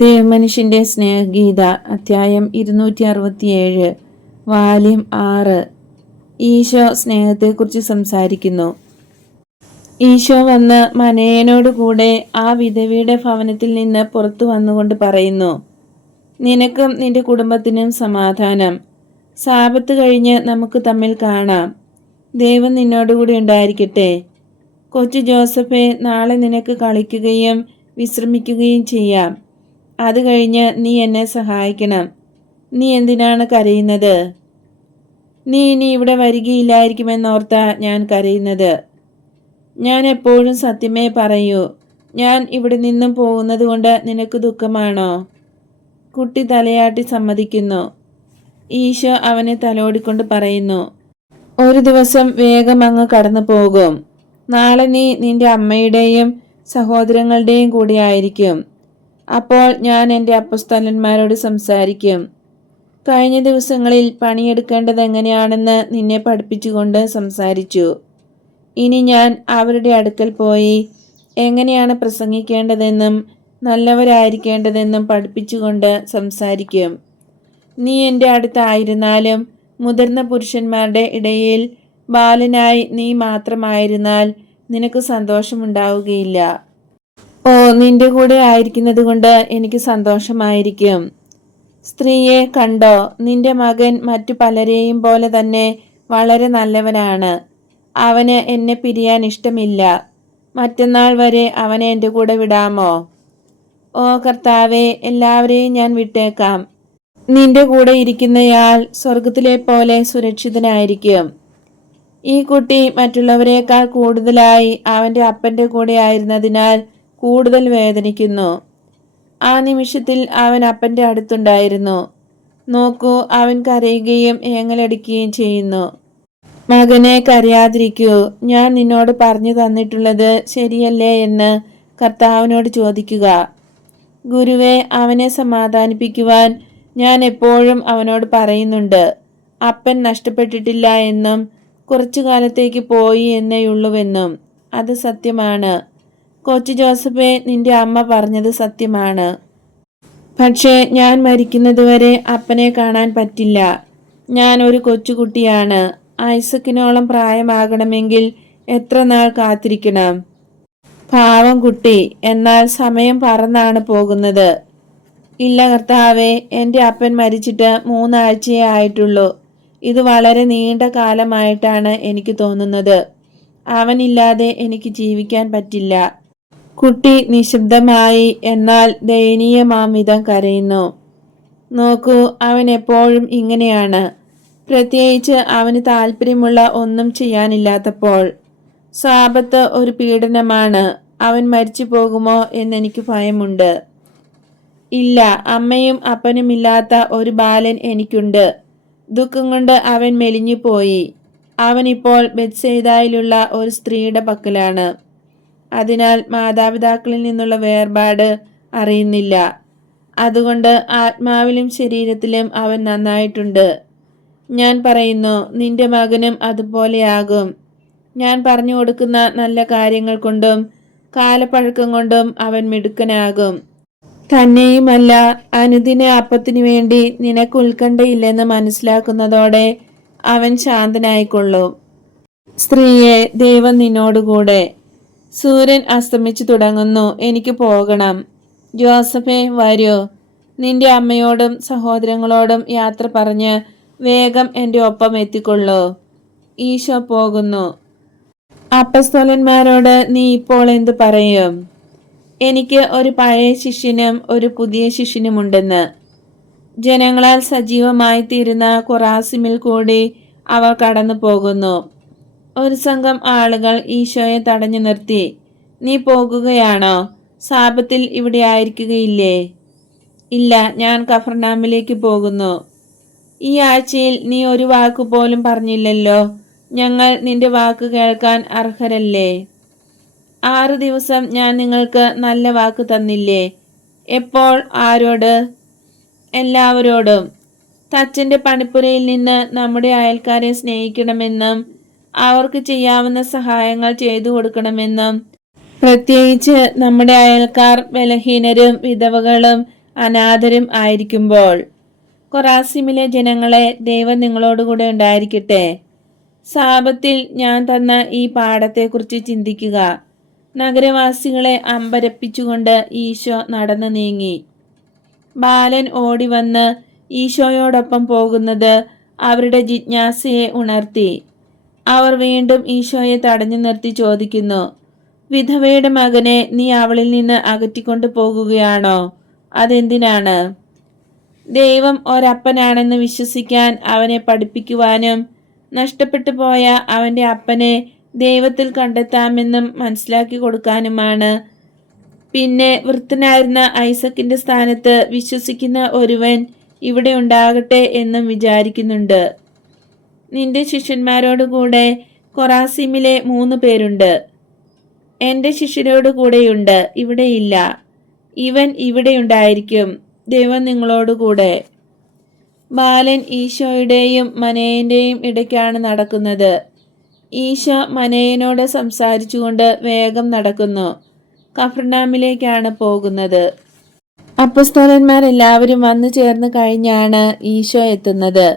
ദേവമനുഷ്യന്റെ സ്നേഹഗീത അധ്യായം 267 വാല്യം 6. ഈശോ സ്നേഹത്തെക്കുറിച്ച് സംസാരിക്കുന്നു. ഈശോ വന്ന് മനയനോടുകൂടെ ആ വിധവയുടെ ഭവനത്തിൽ നിന്ന് പുറത്തു വന്നുകൊണ്ട് പറയുന്നു, നിനക്കും നിന്റെ കുടുംബത്തിനും സമാധാനം. സാബത്ത് കഴിഞ്ഞ് നമുക്ക് തമ്മിൽ കാണാം. ദൈവം നിന്നോടുകൂടി ഉണ്ടായിരിക്കട്ടെ. കൊച്ചു ജോസഫെ, നാളെ നിനക്ക് കളിക്കുകയും വിശ്രമിക്കുകയും ചെയ്യാം. അത് കഴിഞ്ഞ് നീ എന്നെ സഹായിക്കണം. നീ എന്തിനാണ് കരയുന്നത്? നീ ഇനി ഇവിടെ വരികയില്ലായിരിക്കുമെന്നോർത്താ ഞാൻ കരയുന്നത്. ഞാൻ എപ്പോഴും സത്യമേ പറയൂ. ഞാൻ ഇവിടെ നിന്നും പോകുന്നത് കൊണ്ട് നിനക്ക് ദുഃഖമാണോ? കുട്ടി തലയാട്ടി സമ്മതിക്കുന്നു. ഈശോ അവനെ തലോടിക്കൊണ്ട് പറയുന്നു, ഒരു ദിവസം വേഗം അങ്ങ് കടന്നു പോകും. നാളെ നീ നിന്റെ അമ്മയുടെയും സഹോദരങ്ങളുടെയും കൂടെ ആയിരിക്കും. അപ്പോൾ ഞാൻ എൻ്റെ അപ്പോസ്തലന്മാരോട് സംസാരിക്കും. കഴിഞ്ഞ ദിവസങ്ങളിൽ പണിയെടുക്കേണ്ടത് എങ്ങനെയാണെന്ന് നിന്നെ പഠിപ്പിച്ചുകൊണ്ട് സംസാരിച്ചു. ഇനി ഞാൻ അവരുടെ അടുക്കൽ പോയി എങ്ങനെയാണ് പ്രസംഗിക്കേണ്ടതെന്നും നല്ലവരായിരിക്കേണ്ടതെന്നും പഠിപ്പിച്ചുകൊണ്ട് സംസാരിക്കും. നീ എൻ്റെ അടുത്തായിരുന്നാലും മുതിർന്ന പുരുഷന്മാരുടെ ഇടയിൽ ബാലനായി നീ മാത്രമായിരുന്നാൽ നിനക്ക് സന്തോഷമുണ്ടാവുകയില്ല. ഓ, നിന്റെ കൂടെ ആയിരിക്കുന്നത് കൊണ്ട് എനിക്ക് സന്തോഷമായിരിക്കും. സ്ത്രീയെ കണ്ടോ, നിന്റെ മകൻ മറ്റു പലരെയും പോലെ തന്നെ വളരെ നല്ലവനാണ്. അവന് എന്നെ പിരിയാൻ ഇഷ്ടമില്ല. മറ്റന്നാൾ വരെ അവനെ എൻ്റെ കൂടെ വിടാമോ? ഓ കർത്താവേ, എല്ലാവരെയും ഞാൻ വിട്ടേക്കാം. നിന്റെ കൂടെ ഇരിക്കുന്നയാൾ സ്വർഗത്തിലെ പോലെ സുരക്ഷിതനായിരിക്കും. ഈ കുട്ടി മറ്റുള്ളവരെക്കാൾ കൂടുതലായി അവൻ്റെ അപ്പൻ്റെ കൂടെ ആയിരുന്നതിനാൽ കൂടുതൽ വേദനിക്കുന്നു. ആ നിമിഷത്തിൽ അവൻ അപ്പൻ്റെ അടുത്തുണ്ടായിരുന്നു. നോക്കൂ, അവൻ കരയുകയും ഏങ്ങലടിക്കുകയും ചെയ്യുന്നു. മകനെ, കരയാതിരിക്കൂ. ഞാൻ നിന്നോട് പറഞ്ഞു തന്നിട്ടുള്ളത് ശരിയല്ലേ എന്ന് കർത്താവിനോട് ചോദിക്കുക. ഗുരുവേ, അവനെ സമാധാനിപ്പിക്കുവാൻ ഞാൻ എപ്പോഴും അവനോട് പറയുന്നുണ്ട്. അപ്പൻ നഷ്ടപ്പെട്ടിട്ടില്ല എന്നും കുറച്ചു കാലത്തേക്ക് പോയി എന്നേയുള്ളൂവെന്നും. അത് സത്യമാണ്. കൊച്ചു ജോസഫെ, നിന്റെ അമ്മ പറഞ്ഞത് സത്യമാണ്. പക്ഷേ ഞാൻ മരിക്കുന്നതുവരെ അപ്പനെ കാണാൻ പറ്റില്ല. ഞാൻ ഒരു കൊച്ചുകുട്ടിയാണ്. ഐസക്കിനോളം പ്രായമാകണമെങ്കിൽ എത്ര നാൾ കാത്തിരിക്കണം? പാവം കുട്ടി, എന്നാൽ സമയം പറന്നാണ് പോകുന്നത്. ഇല്ല കർത്താവേ, എൻ്റെ അപ്പൻ മരിച്ചിട്ട് 3 ആഴ്ചയേ ആയിട്ടുള്ളൂ. ഇത് വളരെ നീണ്ട കാലമായിട്ടാണ് എനിക്ക് തോന്നുന്നത്. അവനില്ലാതെ എനിക്ക് ജീവിക്കാൻ പറ്റില്ല. കുട്ടി നിശബ്ദമായി എന്നാൽ ദയനീയമാംവിധം കരയുന്നു. നോക്കൂ, അവൻ എപ്പോഴും ഇങ്ങനെയാണ്, പ്രത്യേകിച്ച് അവന് താല്പര്യമുള്ള ഒന്നും ചെയ്യാനില്ലാത്തപ്പോൾ. സാബത്ത് ഒരു പീഡനമാണ്. അവൻ മരിച്ചു പോകുമോ എന്നെനിക്ക് ഭയമുണ്ട്. ഇല്ല, അമ്മയും അപ്പനുമില്ലാത്ത ഒരു ബാലൻ എനിക്കുണ്ട്. ദുഃഖം കൊണ്ട് അവൻ മെലിഞ്ഞുപോയി. അവൻ ഇപ്പോൾ ബെത്സയിദയിലുള്ള ഒരു സ്ത്രീയുടെ പക്കലാണ്. അതിനാൽ മാതാപിതാക്കളിൽ നിന്നുള്ള വേർപാട് അറിയുന്നില്ല. അതുകൊണ്ട് ആത്മാവിലും ശരീരത്തിലും അവൻ നന്നായിട്ടുണ്ട്. ഞാൻ പറയുന്നു, നിന്റെ മകനും അതുപോലെയാകും. ഞാൻ പറഞ്ഞു കൊടുക്കുന്ന നല്ല കാര്യങ്ങൾ കൊണ്ടും കാലപ്പഴക്കം കൊണ്ടും അവൻ മിടുക്കനാകും. തന്നെയുമല്ല, അനുദിന അപ്പത്തിനു വേണ്ടി നിനക്ക് ഉത്കണ്ഠയില്ലെന്ന് മനസ്സിലാക്കുന്നതോടെ അവൻ ശാന്തനായിക്കൊള്ളും. സ്ത്രീയെ, ദൈവം നിന്നോടുകൂടെ. സൂര്യൻ അസ്തമിച്ചു തുടങ്ങുന്നു. എനിക്ക് പോകണം. ജോസഫെ, വരൂ. നിന്റെ അമ്മയോടും സഹോദരങ്ങളോടും യാത്ര പറഞ്ഞ് വേഗം എൻ്റെ ഒപ്പം എത്തിക്കൊള്ളൂ. ഈശോ പോകുന്നു. അപ്പസ്തോലന്മാരോട് നീ ഇപ്പോൾ എന്തു പറയും? എനിക്ക് ഒരു പഴയ ശിഷ്യനും ഒരു പുതിയ ശിഷ്യനുമുണ്ടെന്ന്. ജനങ്ങളാൽ സജീവമായി തീരുന്ന കൊറാസിമിൽ കൂടി അവർ കടന്നു പോകുന്നു. ഒരു സംഘം ആളുകൾ ഈശോയെ തടഞ്ഞു നിർത്തി. നീ പോകുകയാണോ? സാബത്തിൽ ഇവിടെ ആയിരിക്കുകയില്ലേ? ഇല്ല, ഞാൻ കഫർനാമിലേക്ക് പോകുന്നു. ഈ ആഴ്ചയിൽ നീ ഒരു വാക്കുപോലും പറഞ്ഞില്ലല്ലോ. ഞങ്ങൾ നിന്റെ വാക്ക് കേൾക്കാൻ അർഹരല്ലേ? 6 ദിവസം ഞാൻ നിങ്ങൾക്ക് നല്ല വാക്ക് തന്നില്ലേ? എപ്പോൾ? ആരോട്? എല്ലാവരോടും. തച്ചൻ്റെ പണിപ്പുരയിൽ നിന്ന് നമ്മുടെ അയൽക്കാരെ സ്നേഹിക്കണമെന്നും അവർക്ക് ചെയ്യാവുന്ന സഹായങ്ങൾ ചെയ്തു കൊടുക്കണമെന്നും, പ്രത്യേകിച്ച് നമ്മുടെ അയൽക്കാർ ബലഹീനരും വിധവകളും അനാഥരും ആയിരിക്കുമ്പോൾ. കൊറാസിമിലെ ജനങ്ങളെ, ദൈവം നിങ്ങളോടുകൂടെ ഉണ്ടായിരിക്കട്ടെ. സാപത്തിൽ ഞാൻ തന്ന ഈ പാഠത്തെക്കുറിച്ച് ചിന്തിക്കുക. നഗരവാസികളെ അമ്പരപ്പിച്ചുകൊണ്ട് ഈശോ നടന്നു നീങ്ങി. ബാലൻ ഓടിവന്ന് ഈശോയോടൊപ്പം പോകുന്നത് അവരുടെ ജിജ്ഞാസയെ ഉണർത്തി. അവർ വീണ്ടും ഈശോയെ തടഞ്ഞു നിർത്തി ചോദിക്കുന്നു, വിധവയുടെ മകനെ നീ അവളിൽ നിന്ന് അകറ്റിക്കൊണ്ടു പോകുകയാണോ? അതെന്തിനാണ്? ദൈവം ഒരപ്പനാണെന്ന് വിശ്വസിക്കാൻ അവനെ പഠിപ്പിക്കുവാനും നഷ്ടപ്പെട്ടു പോയ അവൻ്റെ അപ്പനെ ദൈവത്തിൽ കണ്ടെത്താമെന്നും മനസ്സിലാക്കി കൊടുക്കാനുമാണ്. പിന്നെ വൃദ്ധനായിരുന്ന ഐസക്കിന്റെ സ്ഥാനത്ത് വിശ്വസിക്കുന്ന ഒരുവൻ ഇവിടെ ഉണ്ടാകട്ടെ എന്നും വിചാരിക്കുന്നുണ്ട്. നിന്റെ ശിഷ്യന്മാരോടുകൂടെ കൊറാസിമിലെ 3 പേരുണ്ട്. എൻ്റെ ശിഷ്യരോട് കൂടെയുണ്ട്, ഇവിടെയില്ല. ഇവൻ ഇവിടെ ഉണ്ടായിരിക്കും. ദൈവം നിങ്ങളോടുകൂടെ. ബാലൻ ഈശോയുടെയും മനേയന്റെയും ഇടയ്ക്കാണ് നടക്കുന്നത്. ഈശോ മനേയനോട് സംസാരിച്ചുകൊണ്ട് വേഗം നടക്കുന്നു. കഫർനാമിലേക്കാണ് പോകുന്നത്. അപ്പസ്തോലന്മാരെല്ലാവരും വന്നു ചേർന്ന് കഴിഞ്ഞാണ് ഈശോ എത്തുന്നത്.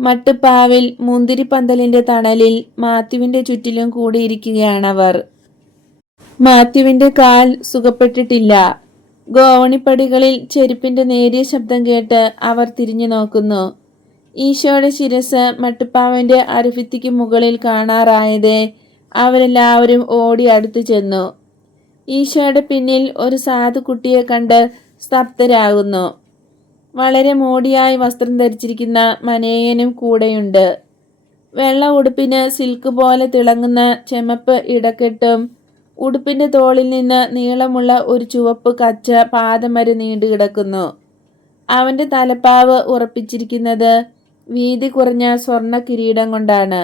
മട്ടുപ്പാവിൽ മുന്തിരിപ്പന്തലിന്റെ തണലിൽ മാത്യുവിന്റെ ചുറ്റിലും കൂടിയിരിക്കുകയാണവർ. മാത്യുവിന്റെ കാൽ സുഖപ്പെട്ടിട്ടില്ല. ഗോവണിപ്പടികളിൽ ചെരുപ്പിന്റെ നേരിയ ശബ്ദം കേട്ട് അവർ തിരിഞ്ഞു നോക്കുന്നു. ഈശോയുടെ ശിരസ് മട്ടുപ്പാവിന്റെ അരഭിത്തിക്ക് മുകളിൽ കാണാറായതേ അവരെല്ലാവരും ഓടി അടുത്തു ചെന്നു. ഈശോയുടെ പിന്നിൽ ഒരു സാധു കുട്ടിയെ കണ്ട് സ്തബ്ധരാകുന്നു. വളരെ മോടിയായി വസ്ത്രം ധരിച്ചിരിക്കുന്ന മനേയനും കൂടെയുണ്ട്. വെള്ള ഉടുപ്പിന് സിൽക്ക് പോലെ തിളങ്ങുന്ന ചെമപ്പ് ഇടക്കെട്ടും ഉടുപ്പിന്റെ തോളിൽ നിന്ന് നീളമുള്ള ഒരു ചുവപ്പ് കച്ച പാദം വരെ നീണ്ടുകിടക്കുന്നു. അവന്റെ തലപ്പാവ് ഉറപ്പിച്ചിരിക്കുന്നത് വീതി കുറഞ്ഞ സ്വർണ്ണ കിരീടം കൊണ്ടാണ്.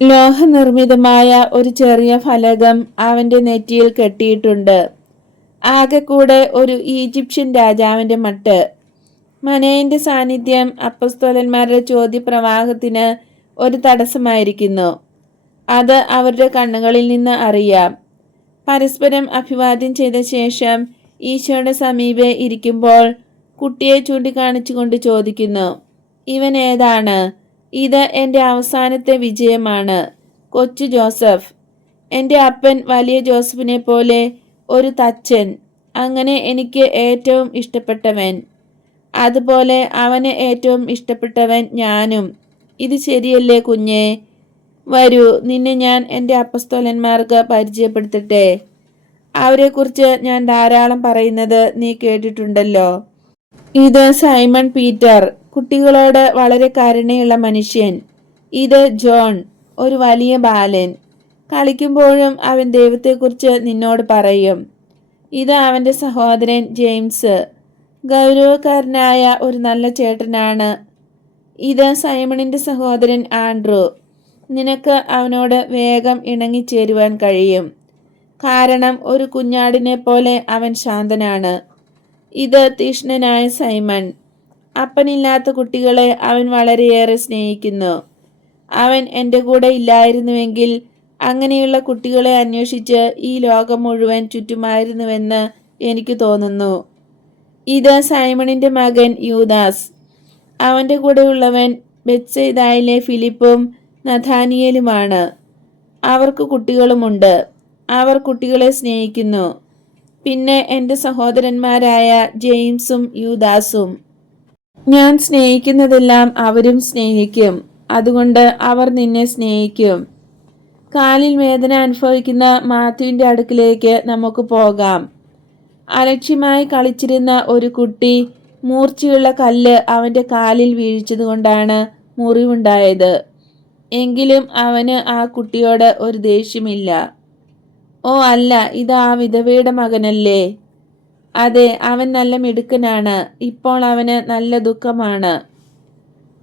ലോഹനിർമ്മിതമായ ഒരു ചെറിയ ഫലകം അവന്റെ നെറ്റിയിൽ കെട്ടിയിട്ടുണ്ട്. ആകെ കൂടെ ഒരു ഈജിപ്ഷ്യൻ രാജാവിന്റെ മട്ട്. മനേയന്റെ സാന്നിധ്യം അപ്പസ്തോലന്മാരുടെ ചോദ്യപ്രവാഹത്തിന് ഒരു തടസ്സമായിരിക്കുന്നു. അത് അവരുടെ കണ്ണുകളിൽ നിന്ന് അറിയാം. പരസ്പരം അഭിവാദ്യം ചെയ്ത ശേഷം ഈശോയുടെ സമീപെ ഇരിക്കുമ്പോൾ കുട്ടിയെ ചൂണ്ടിക്കാണിച്ചുകൊണ്ട് ചോദിക്കുന്നു, ഇവൻ ഏതാണ്? ഇത് എൻ്റെ അവസാനത്തെ വിജയമാണ്, കൊച്ചു ജോസഫ്. എൻ്റെ അപ്പൻ വലിയ ജോസഫിനെ പോലെ ഒരു തച്ചൻ, അങ്ങനെ എനിക്ക് ഏറ്റവും ഇഷ്ടപ്പെട്ടവൻ. അതുപോലെ അവന് ഏറ്റവും ഇഷ്ടപ്പെട്ടവൻ ഞാനും. ഇത് ശരിയല്ലേ കുഞ്ഞേ? വരൂ, നിന്നെ ഞാൻ എൻ്റെ അപ്പസ്തോലന്മാർക്ക് പരിചയപ്പെടുത്തട്ടെ. അവരെക്കുറിച്ച് ഞാൻ ധാരാളം പറയുന്നത് നീ കേട്ടിട്ടുണ്ടല്ലോ. ഇത് സൈമൺ പീറ്റർ, കുട്ടികളോട് വളരെ കരുണയുള്ള മനുഷ്യൻ. ഇത് ജോൺ, ഒരു വലിയ ബാലൻ. കളിക്കുമ്പോഴും അവൻ ദൈവത്തെക്കുറിച്ച് നിന്നോട് പറയും. ഇത് അവൻ്റെ സഹോദരൻ ജെയിംസ്, ഗൗരവക്കാരനായ ഒരു നല്ല ചേട്ടനാണ്. ഇത് സൈമണിൻ്റെ സഹോദരൻ ആൻഡ്രൂ. നിനക്ക് അവനോട് വേഗം ഇണങ്ങിച്ചേരുവാൻ കഴിയും, കാരണം ഒരു കുഞ്ഞാടിനെ പോലെ അവൻ ശാന്തനാണ്. ഇത് തീഷ്ണനായ സൈമൺ. അപ്പനില്ലാത്ത കുട്ടികളെ അവൻ വളരെയേറെ സ്നേഹിക്കുന്നു. അവൻ എൻ്റെ കൂടെ ഇല്ലായിരുന്നുവെങ്കിൽ അങ്ങനെയുള്ള കുട്ടികളെ അന്വേഷിച്ച് ഈ ലോകം മുഴുവൻ ചുറ്റുമായിരുന്നുവെന്ന് എനിക്ക് തോന്നുന്നു. ഇത് സൈമണിൻ്റെ മകൻ യൂദാസ്. അവൻ്റെ കൂടെയുള്ളവൻ ബെത്സയിദായിലെ ഫിലിപ്പും നഥാനിയേലുമാണ്. അവർക്ക് കുട്ടികളുമുണ്ട്. അവർ കുട്ടികളെ സ്നേഹിക്കുന്നു. പിന്നെ എൻ്റെ സഹോദരന്മാരായ ജെയിംസും യൂദാസും. ഞാൻ സ്നേഹിക്കുന്നതെല്ലാം അവരും സ്നേഹിക്കും. അതുകൊണ്ട് അവർ നിന്നെ സ്നേഹിക്കും. കാലിൽ വേദന അനുഭവിക്കുന്ന മാത്യുവിൻ്റെ അടുക്കിലേക്ക് നമുക്ക് പോകാം. അലക്ഷ്യമായി കളിച്ചിരുന്ന ഒരു കുട്ടി മൂർച്ചയുള്ള കല്ല് അവൻ്റെ കാലിൽ വീഴ്ചതുകൊണ്ടാണ് മുറിവുണ്ടായത്. എങ്കിലും അവന് ആ കുട്ടിയോട് ഒരു ദേഷ്യമില്ല. ഓ അല്ല, ഇത് ആ വിധവയുടെ മകനല്ലേ? അതെ, അവൻ നല്ല മിടുക്കനാണ്. ഇപ്പോൾ അവന് നല്ല ദുഃഖമാണ്.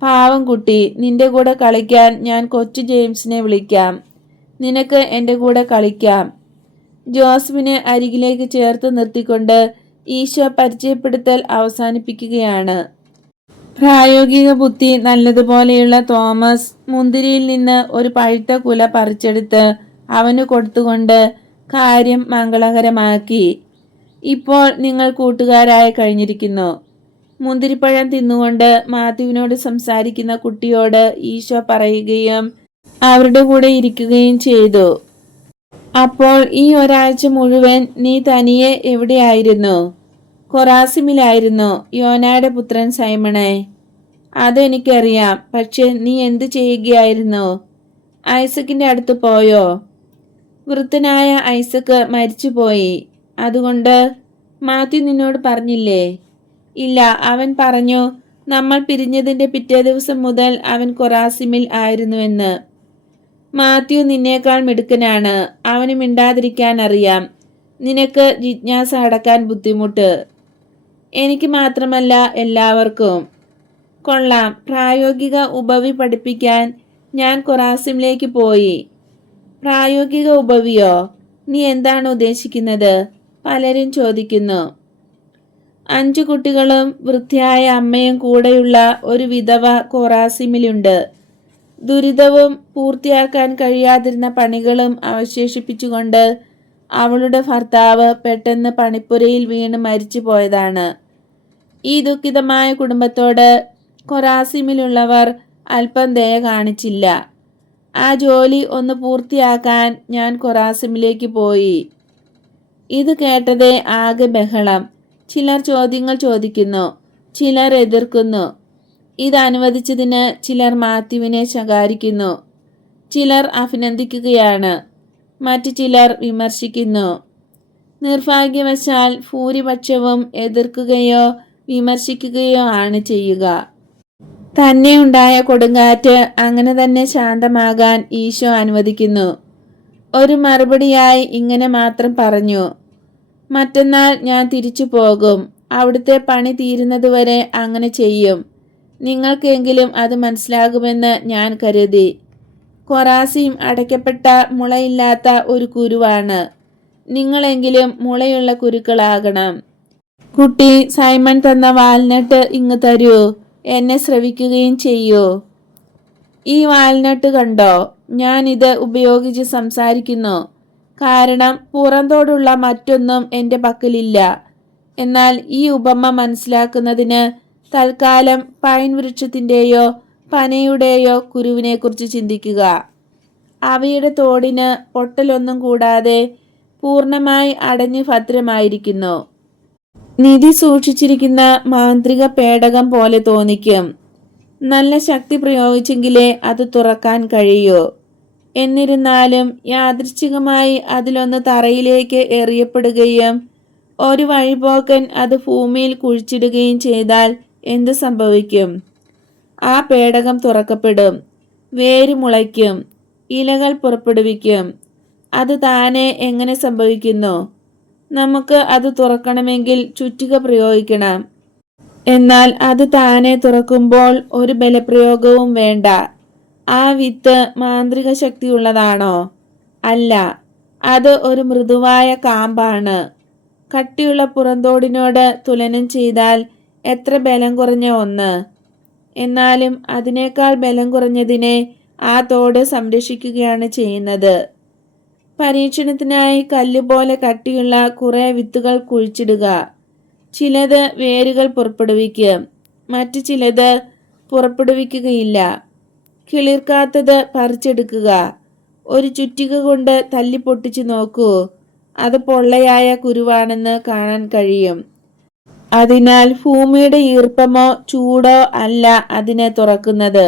പാവം കുട്ടി, നിന്റെ കൂടെ കളിക്കാൻ ഞാൻ കൊച്ചു ജെയിംസിനെ വിളിക്കാം. നിനക്ക് എൻ്റെ കൂടെ കളിക്കാം. ജോസഫിനെ അരികിലേക്ക് ചേർത്ത് നിർത്തിക്കൊണ്ട് ഈശോ പരിചയപ്പെടുത്തൽ അവസാനിപ്പിക്കുകയാണ്. പ്രായോഗിക ബുദ്ധി നല്ലതുപോലെയുള്ള തോമസ് മുന്തിരിയിൽ നിന്ന് ഒരു പഴുത്ത കുല പറിച്ചെടുത്ത് അവന് കൊടുത്തുകൊണ്ട് കാര്യം മംഗളകരമാക്കി. ഇപ്പോൾ നിങ്ങൾ കൂട്ടുകാരായി കഴിഞ്ഞിരിക്കുന്നു. മുന്തിരിപ്പഴം തിന്നുകൊണ്ട് മാത്യുവിനോട് സംസാരിക്കുന്ന കുട്ടിയോട് ഈശോ പറയുകയും അവരുടെ കൂടെ ഇരിക്കുകയും ചെയ്തു. അപ്പോൾ ഈ ഒരാഴ്ച മുഴുവൻ നീ തനിയെ എവിടെയായിരുന്നു? കൊറാസിമിലായിരുന്നു, യോനയുടെ പുത്രൻ സൈമണേ. അതെനിക്കറിയാം. പക്ഷെ നീ എന്തു ചെയ്യുകയായിരുന്നു? ഐസക്കിന്റെ അടുത്ത് പോയോ? വൃദ്ധനായ ഐസക്ക് മരിച്ചുപോയി. അതുകൊണ്ട് മാത്യു നിന്നോട് പറഞ്ഞില്ലേ? ഇല്ല, അവൻ പറഞ്ഞു നമ്മൾ പിരിഞ്ഞതിന്റെ പിറ്റേ ദിവസം മുതൽ അവൻ കൊറാസിമിൽ ആയിരുന്നുവെന്ന്. മാത്യു നിന്നേക്കാൾ മിടുക്കനാണ്. അവന് മിണ്ടാതിരിക്കാൻ അറിയാം. നിനക്ക് ജിജ്ഞാസ അടക്കാൻ ബുദ്ധിമുട്ട്. എനിക്ക് മാത്രമല്ല, എല്ലാവർക്കും. കൊള്ളാം. പ്രായോഗിക ഉപവി പഠിപ്പിക്കാൻ ഞാൻ കൊറാസിമിലേക്ക് പോയി. പ്രായോഗിക ഉപവിയോ? നീ എന്താണ് ഉദ്ദേശിക്കുന്നത്? പലരും ചോദിക്കുന്നു. 5 കുട്ടികളും വൃദ്ധയായ അമ്മയും കൂടെയുള്ള ഒരു വിധവ കൊറാസിമിലുണ്ട്. ദുരിതവും പൂർത്തിയാക്കാൻ കഴിയാതിരുന്ന പണികളും അവശേഷിപ്പിച്ചുകൊണ്ട് അവളുടെ ഭർത്താവ് പെട്ടെന്ന് പണിപ്പുരയിൽ വീണ് മരിച്ചു പോയതാണ്. ഈ ദുഃഖിതമായ കുടുംബത്തോട് കൊറാസിമിലുള്ളവർ അല്പം ദയ കാണിച്ചില്ല. ആ ജോലി ഒന്ന് പൂർത്തിയാക്കാൻ ഞാൻ കൊറാസിമിലേക്ക് പോയി. ഇത് കേട്ടതേ ആകെ ബഹളം. ചിലർ ചോദ്യങ്ങൾ ചോദിക്കുന്നു, ചിലർ എതിർക്കുന്നു. ഇത് അനുവദിച്ചതിന് ചിലർ മാത്യുവിനെ ശകാരിക്കുന്നു, ചിലർ അഭിനന്ദിക്കുകയാണ്, മറ്റു ചിലർ വിമർശിക്കുന്നു. നിർഭാഗ്യവശാൽ ഭൂരിപക്ഷവും എതിർക്കുകയോ വിമർശിക്കുകയോ ആണ് ചെയ്യുക. തന്നെ ഉണ്ടായ കൊടുങ്കാറ്റ് അങ്ങനെ തന്നെ ശാന്തമാകാൻ ഈശോ അനുവദിക്കുന്നു. ഒരു മറുപടിയായി ഇങ്ങനെ മാത്രം പറഞ്ഞു, മറ്റന്നാൾ ഞാൻ തിരിച്ചു പോകും. അവിടുത്തെ പണി തീരുന്നതുവരെ അങ്ങനെ ചെയ്യും. നിങ്ങൾക്കെങ്കിലും അത് മനസ്സിലാകുമെന്ന് ഞാൻ കരുതി. കൊറാസിം അടയ്ക്കപ്പെട്ട മുളയില്ലാത്ത ഒരു കുരുവാണ്. നിങ്ങളെങ്കിലും മുളയുള്ള കുരുക്കളാകണം. കുട്ടി, സൈമൺ തന്ന വാൽനട്ട് ഇങ്ങ് തരൂ. എന്നെ ശ്രവിക്കുകയും ചെയ്യൂ. ഈ വാൽനട്ട് കണ്ടോ? ഞാൻ ഇത് ഉപയോഗിച്ച് സംസാരിക്കുന്നു. കാരണം പുറന്തോടുള്ള മറ്റൊന്നും എൻ്റെ പക്കലില്ല. എന്നാൽ ഈ ഉപമ മനസ്സിലാക്കുന്നതിന് തൽക്കാലം പൈൻ വൃക്ഷത്തിൻ്റെയോ പനയുടെയോ കുരുവിനെക്കുറിച്ച് ചിന്തിക്കുക. അവയുടെ തോടിന് പൊട്ടലൊന്നും കൂടാതെ പൂർണ്ണമായി അടഞ്ഞ് ഭദ്രമായിരിക്കുന്നു. നിധി സൂക്ഷിച്ചിരിക്കുന്ന മാന്ത്രിക പേടകം പോലെ തോന്നിക്കും. നല്ല ശക്തി പ്രയോഗിച്ചെങ്കിലേ അത് തുറക്കാൻ കഴിയൂ. എന്നിരുന്നാലും യാദൃച്ഛികമായി അതിലൊന്ന് തറയിലേക്ക് എറിയപ്പെടുകയും ഒരു വഴിപോക്കൻ അത് ഭൂമിയിൽ കുഴിച്ചിടുകയും ചെയ്താൽ എന്തു സംഭവിക്കും? ആ പേടകം തുറക്കപ്പെടും, വേര് മുളയ്ക്കും, ഇലകൾ പുറപ്പെടുവിക്കും. അത് താനെ എങ്ങനെ സംഭവിക്കുന്നു? നമുക്ക് അത് തുറക്കണമെങ്കിൽ ചുറ്റിക പ്രയോഗിക്കണം. എന്നാൽ അത് താനെ തുറക്കുമ്പോൾ ഒരു ബലപ്രയോഗവും വേണ്ട. ആ വിത്ത് മാന്ത്രിക ശക്തിയുള്ളതാണോ? അല്ല, അത് ഒരു മൃദുവായ കാമ്പാണ്. കട്ടിയുള്ള പുറന്തോടിനോട് തുലനം ചെയ്താൽ എത്ര ബലം കുറഞ്ഞ ഒന്ന്. എന്നാലും അതിനേക്കാൾ ബലം കുറഞ്ഞതിനെ ആ തോട് സംരക്ഷിക്കുകയാണ് ചെയ്യുന്നത്. പരീക്ഷണത്തിനായി കല്ലുപോലെ കട്ടിയുള്ള കുറെ വിത്തുകൾ കുഴിച്ചിടുക. ചിലത് വേരുകൾ പുറപ്പെടുവിക്കും, മറ്റു ചിലത് പുറപ്പെടുവിക്കുകയില്ല. കിളിർക്കാത്തത് പറിച്ചെടുക്കുക. ഒരു ചുറ്റിക കൊണ്ട് തല്ലി പൊട്ടിച്ചു നോക്കൂ. അത് പൊള്ളയായ കുരുവാണെന്ന് കാണാൻ കഴിയും. അതിനാൽ ഭൂമിയുടെ ഈർപ്പമോ ചൂടോ അല്ല അതിനെ തുറക്കുന്നത്,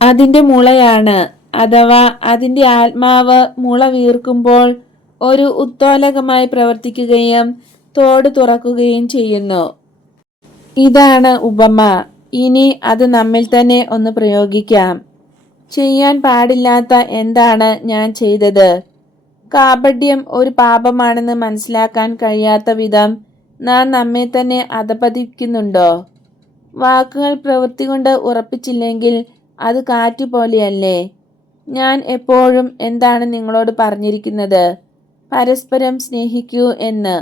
അതിൻ്റെ മുളയാണ്. അഥവാ അതിൻ്റെ ആത്മാവ് മുള വീർക്കുമ്പോൾ ഒരു ഉത്തോലകമായി പ്രവർത്തിക്കുകയും തോട് തുറക്കുകയും ചെയ്യുന്നു. ഇതാണ് ഉപമ. ഇനി അത് നമ്മിൽ തന്നെ ഒന്ന് പ്രയോഗിക്കാം. ചെയ്യാൻ പാടില്ലാത്ത എന്താണ് ഞാൻ ചെയ്തത്? കാപട്യം ഒരു പാപമാണെന്ന് മനസ്സിലാക്കാൻ കഴിയാത്ത വിധം നാം നമ്മെ തന്നെ അധപതിക്കുന്നുണ്ടോ? വാക്കുകൾ പ്രവൃത്തി കൊണ്ട് ഉറപ്പിച്ചില്ലെങ്കിൽ അത് കാറ്റ് പോലെയല്ലേ? ഞാൻ എപ്പോഴും എന്താണ് നിങ്ങളോട് പറഞ്ഞിരിക്കുന്നത്? പരസ്പരം സ്നേഹിക്കൂ എന്ന്.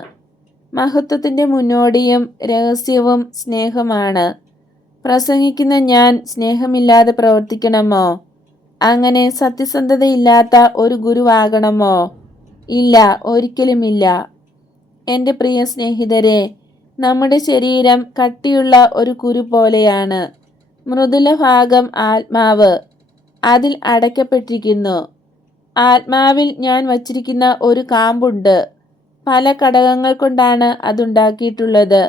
മഹത്വത്തിൻ്റെ മുന്നോടിയും രഹസ്യവും സ്നേഹമാണ്. പ്രസംഗിക്കുന്ന ഞാൻ സ്നേഹമില്ലാതെ പ്രവർത്തിക്കണമോ? അങ്ങനെ സത്യസന്ധതയില്ലാത്ത ഒരു ഗുരുവാകണമോ? ഇല്ല, ഒരിക്കലുമില്ല. എൻ്റെ പ്രിയ സ്നേഹിതരെ, നമ്മുടെ ശരീരം കട്ടിയുള്ള ഒരു കുരു പോലെയാണ്. മൃദുല ഭാഗം ആത്മാവ്, അതിൽ അടയ്ക്കപ്പെട്ടിരിക്കുന്നു. ആത്മാവിൽ ഞാൻ വച്ചിരിക്കുന്ന ഒരു കാമ്പുണ്ട്. പല ഘടകങ്ങൾ കൊണ്ടാണ് അതുണ്ടാക്കിയിട്ടുള്ളത്.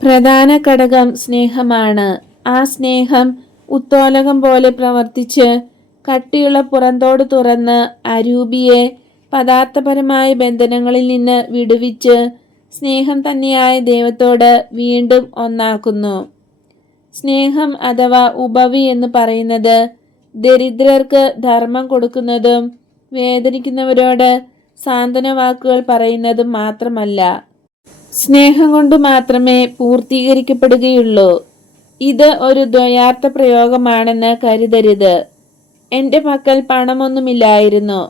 പ്രധാന ഘടകം സ്നേഹമാണ്. ആ സ്നേഹം ഉത്തോലകം പോലെ പ്രവർത്തിച്ച് കട്ടിയുള്ള പുറന്തോട് തുറന്ന് അരൂപിയെ പദാർത്ഥപരമായ ബന്ധനങ്ങളിൽ നിന്ന് വിടുവിച്ച് സ്നേഹം തന്നെയായ ദൈവത്തോട് വീണ്ടും ഒന്നാക്കുന്നു. സ്നേഹം അഥവാ ഉപവി എന്ന് പറയുന്നത് ദരിദ്രർക്ക് ധർമ്മം കൊടുക്കുന്നതും വേദനിക്കുന്നവരോട് സാന്ത്വന വാക്കുകൾ പറയുന്നതും മാത്രമല്ല, സ്നേഹം കൊണ്ട് മാത്രമേ പൂർത്തീകരിക്കപ്പെടുകയുള്ളൂ. ഇത് ഒരു ദ്വയാർത്ഥ പ്രയോഗമാണെന്ന് കരുതരുത്. എൻ്റെ പക്കൽ പണമൊന്നുമില്ലായിരുന്നു.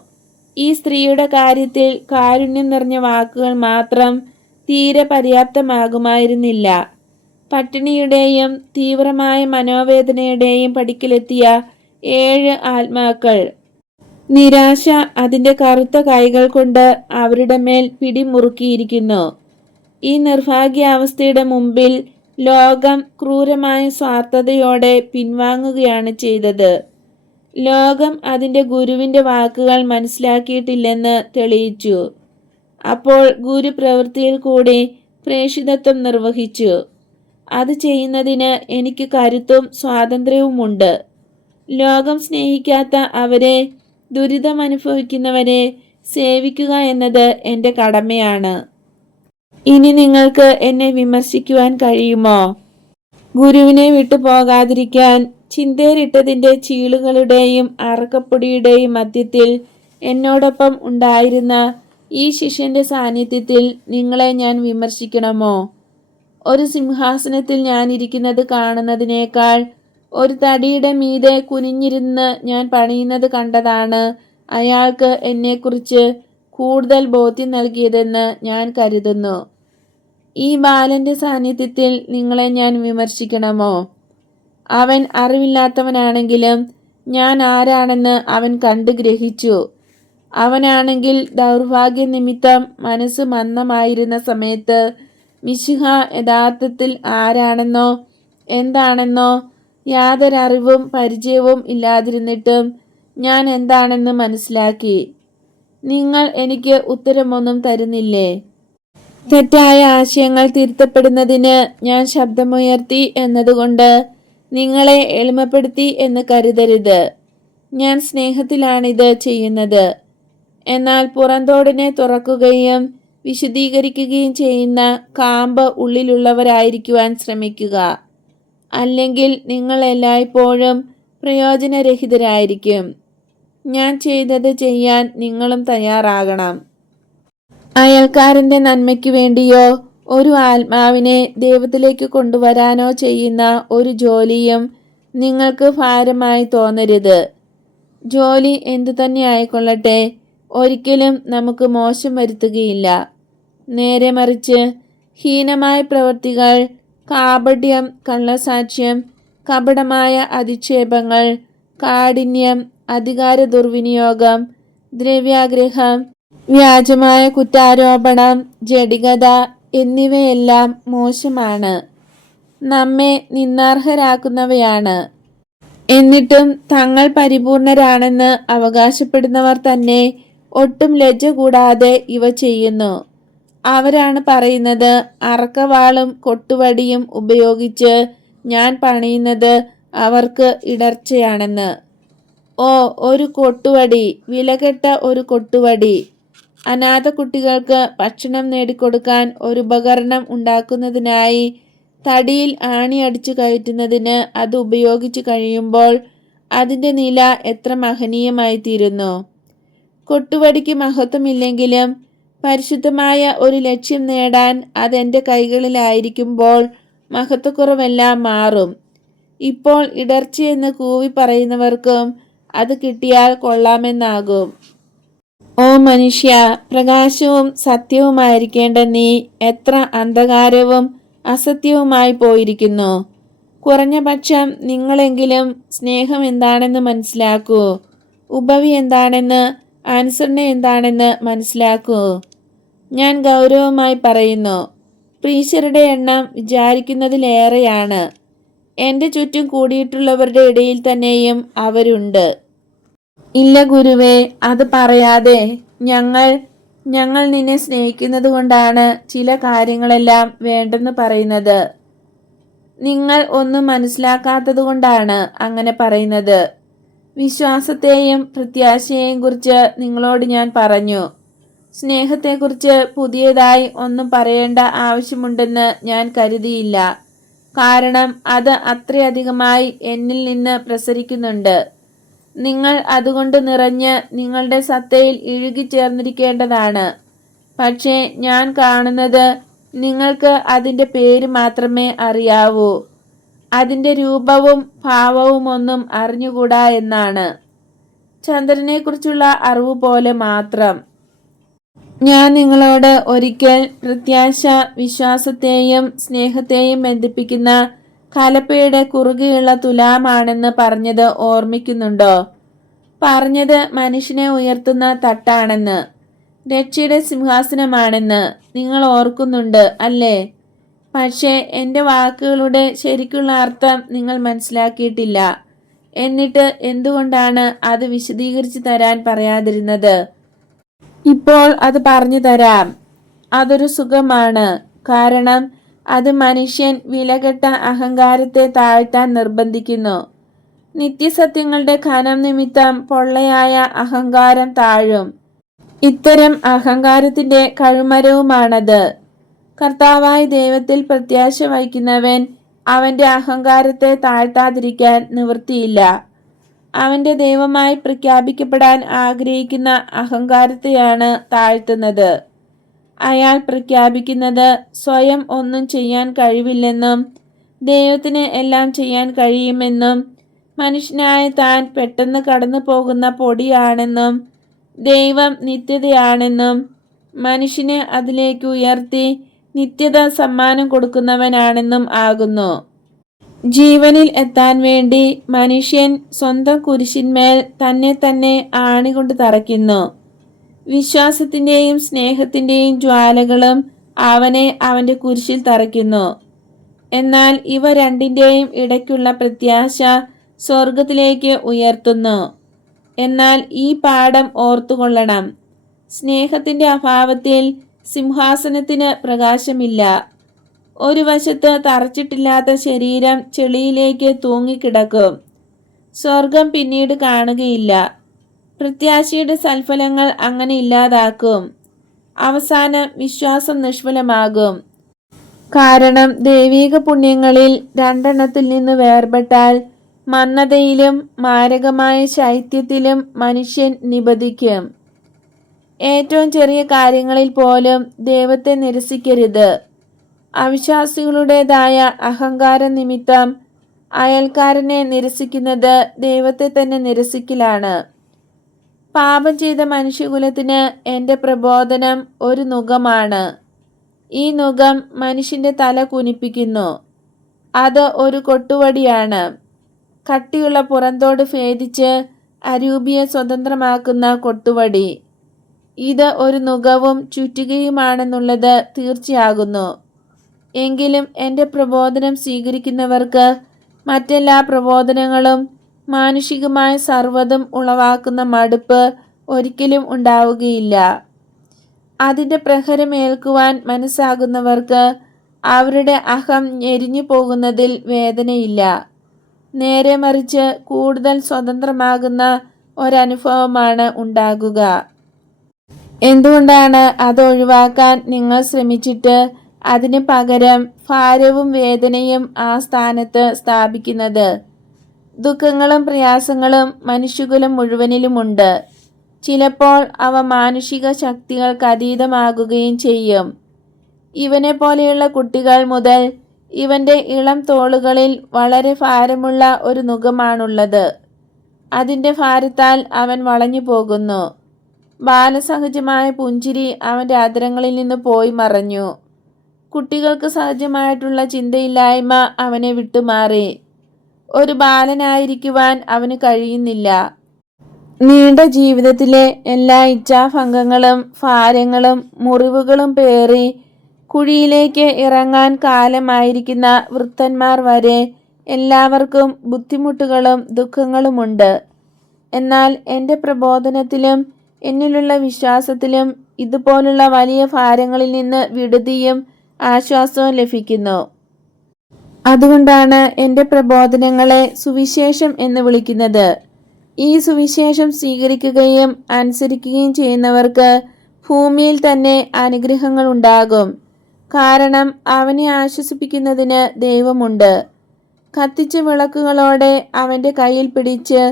ഈ സ്ത്രീയുടെ കാര്യത്തിൽ കാരുണ്യം നിറഞ്ഞ വാക്കുകൾ മാത്രം തീരെ പര്യാപ്തമാകുമായിരുന്നില്ല. പട്ടിണിയുടെയും തീവ്രമായ മനോവേദനയുടെയും പടിക്കലെത്തിയ 7 ആത്മാക്കൾ. നിരാശ അതിൻ്റെ കറുത്ത കൈകൾ കൊണ്ട് അവരുടെ മേൽ പിടിമുറുക്കിയിരിക്കുന്നു. ഈ നിർഭാഗ്യാവസ്ഥയുടെ മുമ്പിൽ ലോകം ക്രൂരമായ സ്വാർത്ഥതയോടെ പിൻവാങ്ങുകയാണ് ചെയ്തത്. ലോകം അതിൻ്റെ ഗുരുവിൻ്റെ വാക്കുകൾ മനസ്സിലാക്കിയിട്ടില്ലെന്ന് തെളിയിച്ചു. അപ്പോൾ ഗുരു പ്രവൃത്തിയിൽ കൂടി പ്രേഷിതത്വം നിർവഹിച്ചു. അത് ചെയ്യുന്നതിന് എനിക്ക് കരുത്തും സ്വാതന്ത്ര്യവുമുണ്ട്. ലോകം സ്നേഹിക്കാത്ത അവരെ, ദുരിതമനുഭവിക്കുന്നവരെ സേവിക്കുക എന്നത് എൻ്റെ കടമയാണ്. ഇനി നിങ്ങൾക്ക് എന്നെ വിമർശിക്കുവാൻ കഴിയുമോ? ഗുരുവിനെ വിട്ടു പോകാതിരിക്കാൻ ചിന്തേരിട്ടതിൻ്റെ ചീളുകളുടെയും അറക്കപ്പൊടിയുടെയും മധ്യത്തിൽ എന്നോടൊപ്പം ഉണ്ടായിരുന്ന ഈ ശിഷ്യന്റെ സാന്നിധ്യത്തിൽ നിങ്ങളെ ഞാൻ വിമർശിക്കണമോ? ഒരു സിംഹാസനത്തിൽ ഞാൻ ഇരിക്കുന്നത് കാണുന്നതിനേക്കാൾ ഒരു തടിയുടെ മീതെ കുനിഞ്ഞിരുന്ന് ഞാൻ പണിയുന്നത് കണ്ടതാണ് അയാൾക്ക് എന്നെക്കുറിച്ച് കൂടുതൽ ബോധ്യം നൽകിയതെന്ന് ഞാൻ കരുതുന്നു. ഈ ബാലന്റെ സാന്നിധ്യത്തിൽ നിങ്ങളെ ഞാൻ വിമർശിക്കണമോ? അവൻ അറിവില്ലാത്തവനാണെങ്കിലും ഞാൻ ആരാണെന്ന് അവൻ കണ്ടു ഗ്രഹിച്ചു. അവനാണെങ്കിൽ ദൗർഭാഗ്യ നിമിത്തം മനസ്സ് മന്ദമായിരുന്ന സമയത്ത് മിശിഹ യഥാർത്ഥത്തിൽ ആരാണെന്നോ എന്താണെന്നോ യാതൊരറിവും പരിചയവും ഇല്ലാതിരുന്നിട്ടും ഞാൻ എന്താണെന്ന് മനസ്സിലാക്കി. നിങ്ങൾ എനിക്ക് ഉത്തരമൊന്നും തരുന്നില്ലേ? തെറ്റായ ആശയങ്ങൾ തിരുത്തപ്പെടുന്നതിന് ഞാൻ ശബ്ദമുയർത്തി എന്നതുകൊണ്ട് നിങ്ങളെ എളിമപ്പെടുത്തി എന്ന് കരുതരുത്. ഞാൻ സ്നേഹത്തിലാണിത് ചെയ്യുന്നത്. എന്നാൽ പുറന്തോടിനെ തുറക്കുകയും വിശദീകരിക്കുകയും ചെയ്യുന്ന കാമ്പ് ഉള്ളിലുള്ളവരായിരിക്കുവാൻ ശ്രമിക്കുക. അല്ലെങ്കിൽ നിങ്ങൾ എല്ലായ്പ്പോഴും പ്രയോജനരഹിതരായിരിക്കും. ഞാൻ ചെയ്തത് ചെയ്യാൻ നിങ്ങളും തയ്യാറാകണം. അയൽക്കാരൻ്റെ നന്മയ്ക്ക് വേണ്ടിയോ ഒരു ആത്മാവിനെ ദൈവത്തിലേക്ക് കൊണ്ടുവരാനോ ചെയ്യുന്ന ഒരു ജോലിയും നിങ്ങൾക്ക് ഭാരമായി തോന്നരുത്. ജോലി എന്തു തന്നെ ആയിക്കൊള്ളട്ടെ, ഒരിക്കലും നമുക്ക് മോശം വരുത്തുകയില്ല. നേരെ മറിച്ച് ഹീനമായ പ്രവൃത്തികൾ, കാപട്യം, കള്ളസാക്ഷ്യം, കപടമായ അധിക്ഷേപങ്ങൾ, കാഠിന്യം, അധികാര ദുർവിനിയോഗം, ദ്രവ്യാഗ്രഹം, വ്യാജമായ കുറ്റാരോപണം, ജഡികത എന്നിവയെല്ലാം മോശമാണ്, നമ്മെ നിന്ദാർഹരാക്കുന്നവയാണ്. എന്നിട്ടും തങ്ങൾ പരിപൂർണരാണെന്ന് അവകാശപ്പെടുന്നവർ തന്നെ ഒട്ടും ലജ്ജ കൂടാതെ ഇവ ചെയ്യുന്നു. അവരാണ് പറയുന്നത്, അറക്കവാളും കൊട്ടുവടിയും ഉപയോഗിച്ച് ഞാൻ പണിയുന്നത് അവർക്ക് ഇടർച്ചയാണെന്ന്. ഓ, ഒരു കൊട്ടുവടി, വിലകെട്ട ഒരു കൊട്ടുവടി! അനാഥ കുട്ടികൾക്ക് ഭക്ഷണം നേടിക്കൊടുക്കാൻ ഒരു ഉപകരണം ഉണ്ടാക്കുന്നതിനായി തടിയിൽ ആണി അടിച്ചു കയറ്റുന്നതിന് അത് ഉപയോഗിച്ചു കഴിയുമ്പോൾ അതിൻ്റെ നില എത്ര മഹനീയമായിത്തീരുന്നു. കൊട്ടുവടിക്ക് മഹത്വമില്ലെങ്കിലും പരിശുദ്ധമായ ഒരു ലക്ഷ്യം നേടാൻ അതെൻ്റെ കൈകളിലായിരിക്കുമ്പോൾ മഹത്വക്കുറവെല്ലാം മാറും. ഇപ്പോൾ ഇടർച്ചയെന്ന് കൂവി പറയുന്നവർക്കും അത് കിട്ടിയാൽ കൊള്ളാമെന്നാകും. ഓ മനുഷ്യ, പ്രകാശവും സത്യവുമായിരിക്കേണ്ട നീ എത്ര അന്ധകാരവും അസത്യവുമായി പോയിരിക്കുന്നു. കുറഞ്ഞ പക്ഷം നിങ്ങളെങ്കിലും സ്നേഹം എന്താണെന്ന് മനസ്സിലാക്കൂ. ഉപവി എന്താണെന്ന്, അനുസരണ എന്താണെന്ന് മനസ്സിലാക്കൂ. ഞാൻ ഗൗരവമായി പറയുന്നു. പ്രീശരുടെ എണ്ണം വിചാരിക്കുന്നതിലേറെയാണ്. എൻ്റെ ചുറ്റും കൂടിയിട്ടുള്ളവരുടെ ഇടയിൽ തന്നെയും അവരുണ്ട്. ഇല്ല ഗുരുവേ, അത് പറയാതെ. ഞങ്ങൾ നിന്നെ സ്നേഹിക്കുന്നത് കൊണ്ടാണ് ചില കാര്യങ്ങളെല്ലാം വേണ്ടെന്ന് പറയുന്നത്. നിങ്ങൾ ഒന്നും മനസ്സിലാക്കാത്തത് കൊണ്ടാണ് അങ്ങനെ പറയുന്നത്. വിശ്വാസത്തെയും പ്രത്യാശയെയും കുറിച്ച് നിങ്ങളോട് ഞാൻ പറഞ്ഞു. സ്നേഹത്തെക്കുറിച്ച് പുതിയതായി ഒന്നും പറയേണ്ട ആവശ്യമുണ്ടെന്ന് ഞാൻ കരുതിയില്ല. കാരണം അത് അത്രയധികമായി എന്നിൽ നിന്ന് പ്രസരിക്കുന്നുണ്ട്. നിങ്ങൾ അതുകൊണ്ട് നിറഞ്ഞ് നിങ്ങളുടെ സത്തയിൽ ഇഴുകിച്ചേർന്നിരിക്കേണ്ടതാണ്. പക്ഷേ ഞാൻ കാണുന്നത് നിങ്ങൾക്ക് അതിൻ്റെ പേര് മാത്രമേ അറിയാവൂ, അതിൻ്റെ രൂപവും ഭാവവും ഒന്നും അറിഞ്ഞുകൂടാ എന്നാണ്. ചന്ദ്രനെക്കുറിച്ചുള്ള അറിവ് പോലെ മാത്രം. ഞാൻ നിങ്ങളോട് ഒരിക്കൽ പ്രത്യാശ വിശ്വാസത്തെയും സ്നേഹത്തെയും ബന്ധിപ്പിക്കുന്ന കലപ്പയുടെ കുറുകെയുള്ള തുലാമാണെന്ന് പറഞ്ഞത് ഓർമ്മിക്കുന്നുണ്ടോ? പറഞ്ഞത് മനുഷ്യനെ ഉയർത്തുന്ന തട്ടാണെന്ന്, രക്ഷയുടെ സിംഹാസനമാണെന്ന് നിങ്ങൾ ഓർക്കുന്നുണ്ട് അല്ലേ? പക്ഷേ എൻ്റെ വാക്കുകളുടെ ശരിക്കുള്ള അർത്ഥം നിങ്ങൾ മനസ്സിലാക്കിയിട്ടില്ല. എന്നിട്ട് എന്തുകൊണ്ടാണ് അത് വിശദീകരിച്ചു തരാൻ പറയാതിരുന്നത്? ഇപ്പോൾ അത് പറഞ്ഞു തരാം. അതൊരു സുഖമാണ്. കാരണം അത് മനുഷ്യൻ വിലകെട്ട അഹങ്കാരത്തെ താഴ്ത്താൻ നിർബന്ധിക്കുന്നു. നിത്യസത്യങ്ങളുടെ ഖനം നിമിത്തം പൊള്ളയായ അഹങ്കാരം താഴും. ഇത്തരം അഹങ്കാരത്തിന്റെ കഴുമരവുമാണത്. കർത്താവായ ദൈവത്തിൽ പ്രത്യാശ വഹിക്കുന്നവൻ അവന്റെ അഹങ്കാരത്തെ താഴ്ത്താതിരിക്കാൻ നിവൃത്തിയില്ല. അവന്റെ ദൈവമായി പ്രഖ്യാപിക്കപ്പെടാൻ ആഗ്രഹിക്കുന്ന അഹങ്കാരത്തെയാണ് താഴ്ത്തുന്നത്. അയാൾ പ്രഖ്യാപിക്കുന്നത് സ്വയം ഒന്നും ചെയ്യാൻ കഴിവില്ലെന്നും ദൈവത്തിന് എല്ലാം ചെയ്യാൻ കഴിയുമെന്നും മനുഷ്യനായ താൻ പെട്ടെന്ന് കടന്നു പോകുന്ന പൊടിയാണെന്നും ദൈവം നിത്യതയാണെന്നും മനുഷ്യനെ അതിലേക്ക് ഉയർത്തി നിത്യത സമ്മാനം കൊടുക്കുന്നവനാണെന്നും ആകുന്നു. ജീവനിൽ എത്താൻ വേണ്ടി മനുഷ്യൻ സ്വന്തം കുരിശിന്മേൽ തന്നെ തന്നെ ആണികൊണ്ട് തറയ്ക്കുന്നു. വിശ്വാസത്തിൻ്റെയും സ്നേഹത്തിൻ്റെയും ജ്വാലകളും അവനെ അവൻ്റെ കുരിശിൽ തറയ്ക്കുന്നു. എന്നാൽ ഇവ രണ്ടിൻ്റെയും ഇടയ്ക്കുള്ള പ്രത്യാശ സ്വർഗത്തിലേക്ക് ഉയർത്തുന്നു. എന്നാൽ ഈ പാഠം ഓർത്തുകൊള്ളണം. സ്നേഹത്തിൻ്റെ അഭാവത്തിൽ സിംഹാസനത്തിന് പ്രകാശമില്ല. ഒരു വശത്ത് തറച്ചിട്ടില്ലാത്ത ശരീരം ചെളിയിലേക്ക് തൂങ്ങിക്കിടക്കും. സ്വർഗം പിന്നീട് കാണുകയില്ല. പ്രത്യാശയുടെ സൽഫലങ്ങൾ അങ്ങനെ ഇല്ലാതാക്കും. അവസാനം വിശ്വാസം നിഷ്ഫലമാകും. കാരണം ദൈവിക പുണ്യങ്ങളിൽ രണ്ടെണ്ണത്തിൽ നിന്ന് വേർപെട്ടാൽ മന്ദതയിലും മാരകമായ ശൈത്യത്തിലും മനുഷ്യൻ നിബദിക്കും. ഏറ്റവും ചെറിയ കാര്യങ്ങളിൽ പോലും ദൈവത്തെ നിരസിക്കരുത്. അവിശ്വാസികളുടേതായ അഹങ്കാര നിമിത്തം അയൽക്കാരനെ നിരസിക്കുന്നത് ദൈവത്തെ തന്നെ നിരസിക്കലാണ്. പാപം ചെയ്ത മനുഷ്യകുലത്തിന് എൻ്റെ പ്രബോധനം ഒരു നുകമാണ്. ഈ നുകം മനുഷ്യൻ്റെ തല കുനിപ്പിക്കുന്നു. അത് ഒരു കൊട്ടുവടിയാണ്. കട്ടിയുള്ള പുറന്തോട് ഭേദിച്ച് അരൂപിയെ സ്വതന്ത്രമാക്കുന്ന കൊട്ടുവടി. ഇത് ഒരു നുകവും ചുറ്റികയുമാണെന്നുള്ളത് തീർച്ചയാകുന്നു. എങ്കിലും എൻ്റെ പ്രബോധനം സ്വീകരിക്കുന്നവർക്ക് മറ്റെല്ലാ പ്രബോധനങ്ങളും മാനുഷികമായ സർവ്വതും ഉളവാക്കുന്ന മടുപ്പ് ഒരിക്കലും ഉണ്ടാവുകയില്ല. അതിൻ്റെ പ്രഹരമേൽക്കുവാൻ മനസ്സാകുന്നവർക്ക് അവരുടെ അഹം ഞെരിഞ്ഞു പോകുന്നതിൽ വേദനയില്ല. നേരെ മറിച്ച് കൂടുതൽ സ്വതന്ത്രമാകുന്ന ഒരനുഭവമാണ് ഉണ്ടാകുക. എന്തുകൊണ്ടാണ് അത് ഒഴിവാക്കാൻ നിങ്ങൾ ശ്രമിച്ചിട്ട് അതിന് പകരം ഭാരവും വേദനയും ആ സ്ഥാനത്ത് സ്ഥാപിക്കുന്നത്? ദുഃഖങ്ങളും പ്രയാസങ്ങളും മനുഷ്യകുലം മുഴുവനിലുമുണ്ട്. ചിലപ്പോൾ അവ മാനുഷിക ശക്തികൾക്ക് അതീതമാകുകയും ചെയ്യും. ഇവനെ പോലെയുള്ള കുട്ടികൾ മുതൽ ഇവൻ്റെ ഇളം തോളുകളിൽ വളരെ ഭാരമുള്ള ഒരു നുകമാണുള്ളത്. അതിൻ്റെ ഭാരത്താൽ അവൻ വളഞ്ഞു പോകുന്നു. ബാലസഹജമായ പുഞ്ചിരി അവൻ്റെ അധരങ്ങളിൽ നിന്ന് പോയി മറഞ്ഞു. കുട്ടികൾക്ക് സഹജമായിട്ടുള്ള ചിന്തയില്ലായ്മ അവനെ വിട്ടുമാറി. ഒരു ബാലനായിരിക്കുവാൻ അവന് കഴിയുന്നില്ല. നീണ്ട ജീവിതത്തിലെ എല്ലാ ഇച്ഛാഭംഗങ്ങളും ഭാരങ്ങളും മുറിവുകളും പേറി കുഴിയിലേക്ക് ഇറങ്ങാൻ കാലമായിരിക്കുന്ന വൃദ്ധന്മാർ വരെ എല്ലാവർക്കും ബുദ്ധിമുട്ടുകളും ദുഃഖങ്ങളുമുണ്ട്. എന്നാൽ എൻ്റെ പ്രബോധനത്തിലും എന്നിലുള്ള വിശ്വാസത്തിലും ഇതുപോലുള്ള വലിയ ഭാരങ്ങളിൽ നിന്ന് വിടുതിയും ആശ്വാസവും ലഭിക്കുന്നു. അതുകൊണ്ടാണ് എൻ്റെ പ്രബോധനങ്ങളെ സുവിശേഷം എന്ന് വിളിക്കുന്നത്. ഈ സുവിശേഷം സ്വീകരിക്കുകയും അനുസരിക്കുകയും ചെയ്യുന്നവർക്ക് ഭൂമിയിൽ തന്നെ അനുഗ്രഹങ്ങൾ ഉണ്ടാകും. കാരണം അവനെ ആശ്വസിപ്പിക്കുന്നതിന് ദൈവമുണ്ട്. കത്തിച്ച വിളക്കുകളോടെ അവൻ്റെ കയ്യിൽ പിടിച്ച്